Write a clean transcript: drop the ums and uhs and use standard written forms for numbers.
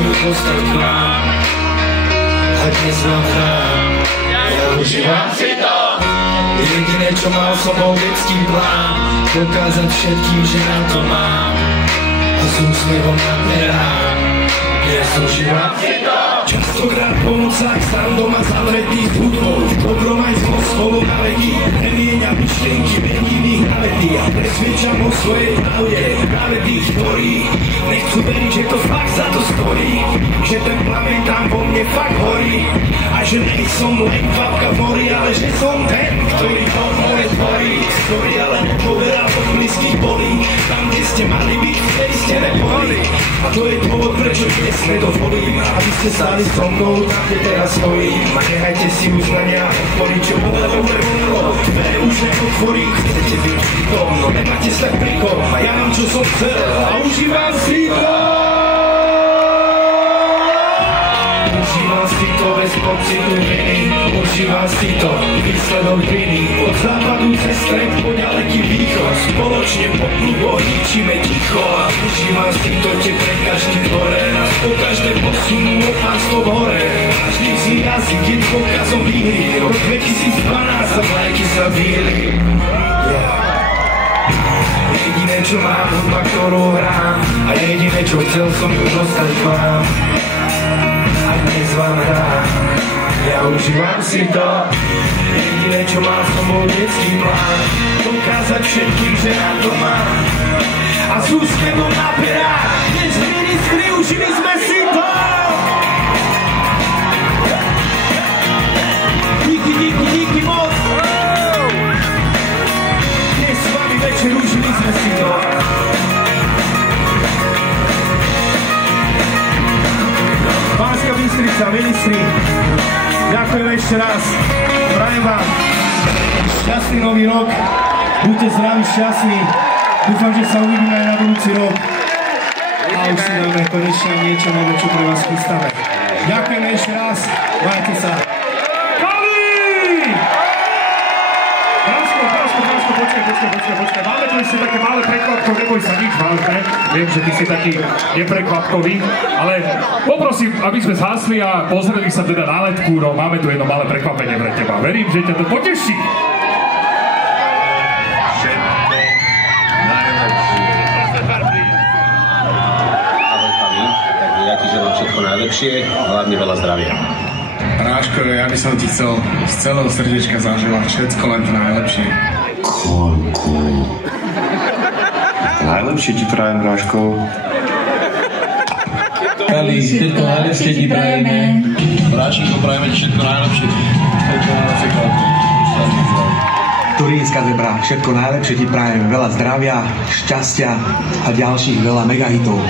som ju dostal k vám a dnes vám hrám. Ja užívam si to. Jediné čo mal som bol detský plán, dokázať všetkým, že na to mám a s úsmevom naberám. Ja užívam si to. Častokrát po nocách stám doma zavretý s hudbou, dobrom aj s spolu na veky. Nemieňam myšlienky, mením ich na vety a presvedčam o svojej pravde práve tých, ktorí nechcú veriť, že to fakt za to stojí, že ten plameň tam vo mne fakt horí a že nejsom len kvapka v mori, ale že som ten, ktorý to more tvorí, ktorý ale nepoveral od blízkych bolí. Tam, kde ste mali byť, tej ste neboli a to je dôvod, prečo dnes nedovolím, aby ste stáli so mnou tam, kde teraz stojím. A nehajte si už na mňa otvoriť, čo bolo, dvere už neotvorím. Chcete byť to, no nemáte sa prikol a ja mám čo som chcel a užívam si to. Užívam si to bez pocitu viny, užívam si to výsledok viny. Od západu cez stred po ďaleký východ, spoločne po klubo ničíme ticho. A užívam si to tie prekažky dvore, nás po každé posunú opánstvo v hore. Náš vnúcný jazyk je dôkazom výhry, rok 2012 a vlajky sa víli. Jediné čo mám, hudba ktorú hrám a jediné čo chcel som ju dostať k vám. A dnes vám hrám, ja užívam si to. Jediné čo mám, som bol detský plán, dokázať všetkým, že na to mám a s úsmevom na perách, dnes ministri, užili sme si to. Díky moc. Dnes s vami večer užili sme si to. Pánska Bystrica, ministri, ďakujem ešte raz. Prajem vám šťastný nový rok. Buďte zdraví, šťastní. Dúfam, že sa uvidíme aj na budúci rok. A už si dáme konečne niečo nové, čo pre vás chystáme. Ďakujeme ešte raz. Majte sa. Počkaj. Máme tu ešte také malé prekvapko, neboj sa nič vážne. Viem, že ty si taký neprekvapkový, ale poprosím, aby sme zhasli a pozreli sa teda na letku, no máme tu jedno malé prekvapenie pre teba. Verím, že ťa to poteší. Takže ja ti želám všetko najlepšie, hlavne veľa zdravia. Bráško, ja by som ti chcel z celého srdiečka zaželať všetko len to najlepšie. Koľko? Najlepšie ti prajem, Bráško. Kali, všetko najlepšie ti prajeme. Bráško, prajeme ti všetko najlepšie. Turínska zebra, všetko najlepšie ti prajeme. Veľa zdravia, šťastia a ďalších veľa megahitov.